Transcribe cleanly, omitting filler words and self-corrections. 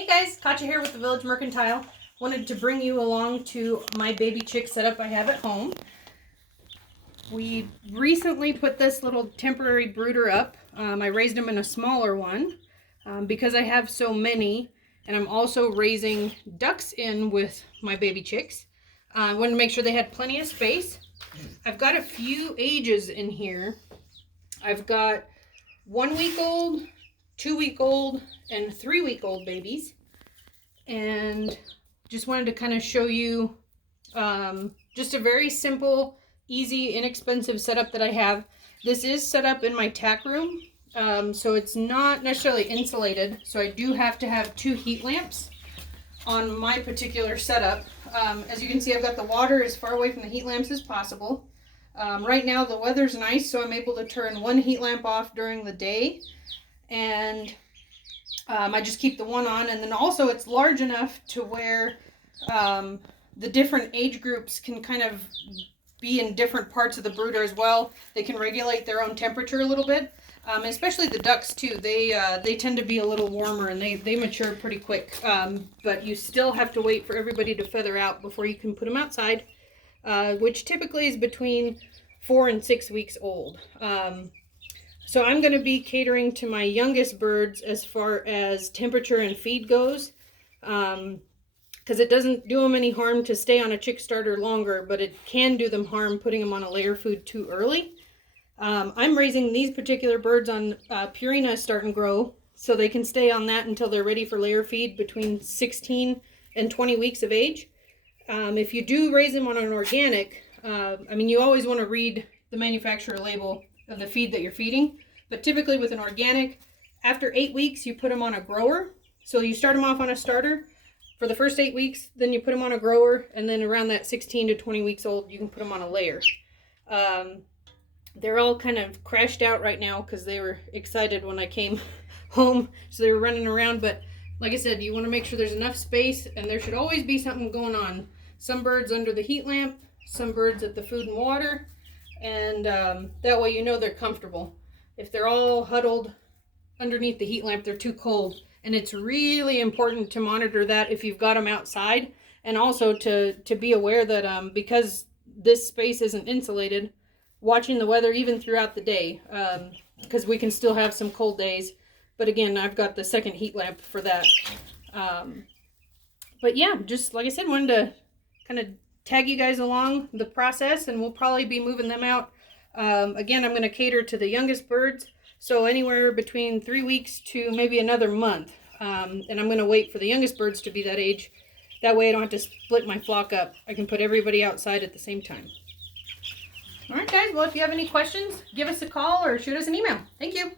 Hey guys, Kacha here with the Village Mercantile. Wanted to bring you along to my baby chick setup I have at home. We recently put this little temporary brooder up. I raised them in a smaller one because I have so many, and I'm also raising ducks in with my baby chicks. I wanted to make sure they had plenty of space. I've got a few ages in here. I've got 1 week old, 2 week old, and 3 week old babies, and just wanted to kind of show you just a very simple, easy, inexpensive setup that I have. This is set up in my tack room, so it's not necessarily insulated, so I do have to have 2 heat lamps on my particular setup. As you can see, I've got the water as far away from the heat lamps as possible. Right now the weather's nice, so I'm able to turn 1 heat lamp off during the day, and I just keep the one on. And then also it's large enough to where the different age groups can kind of be in different parts of the brooder as well. They can regulate their own temperature a little bit, especially the ducks too. They tend to be a little warmer, and they mature pretty quick, but you still have to wait for everybody to feather out before you can put them outside, which typically is between 4 and 6 weeks old. So I'm going to be catering to my youngest birds as far as temperature and feed goes, because it doesn't do them any harm to stay on a chick starter longer, but it can do them harm putting them on a layer food too early. I'm raising these particular birds on Purina Start and Grow, so they can stay on that until they're ready for layer feed between 16 and 20 weeks of age. If you do raise them on an organic, you always want to read the manufacturer label of the feed that you're feeding, but typically with an organic, after 8 weeks you put them on a grower. So you start them off on a starter for the first 8 weeks, then you put them on a grower, and then around that 16 to 20 weeks old you can put them on a layer. They're all kind of crashed out right now because they were excited when I came home, so they were running around. But like I said, you want to make sure there's enough space, and there should always be something going on. Some birds under the heat lamp, some birds at the food and water, and that way you know they're comfortable. If they're all huddled underneath the heat lamp, they're too cold, and it's really important to monitor that if you've got them outside, and also to be aware that because this space isn't insulated, watching the weather even throughout the day, because we can still have some cold days. But again, I've got the second heat lamp for that. But yeah, just like I said, wanted to kind of tag you guys along the process, and we'll probably be moving them out. Again, I'm going to cater to the youngest birds, so anywhere between 3 weeks to maybe another month. And I'm going to wait for the youngest birds to be that age. That way I don't have to split my flock up. I can put everybody outside at the same time. All right, guys. Well, if you have any questions, give us a call or shoot us an email. Thank you.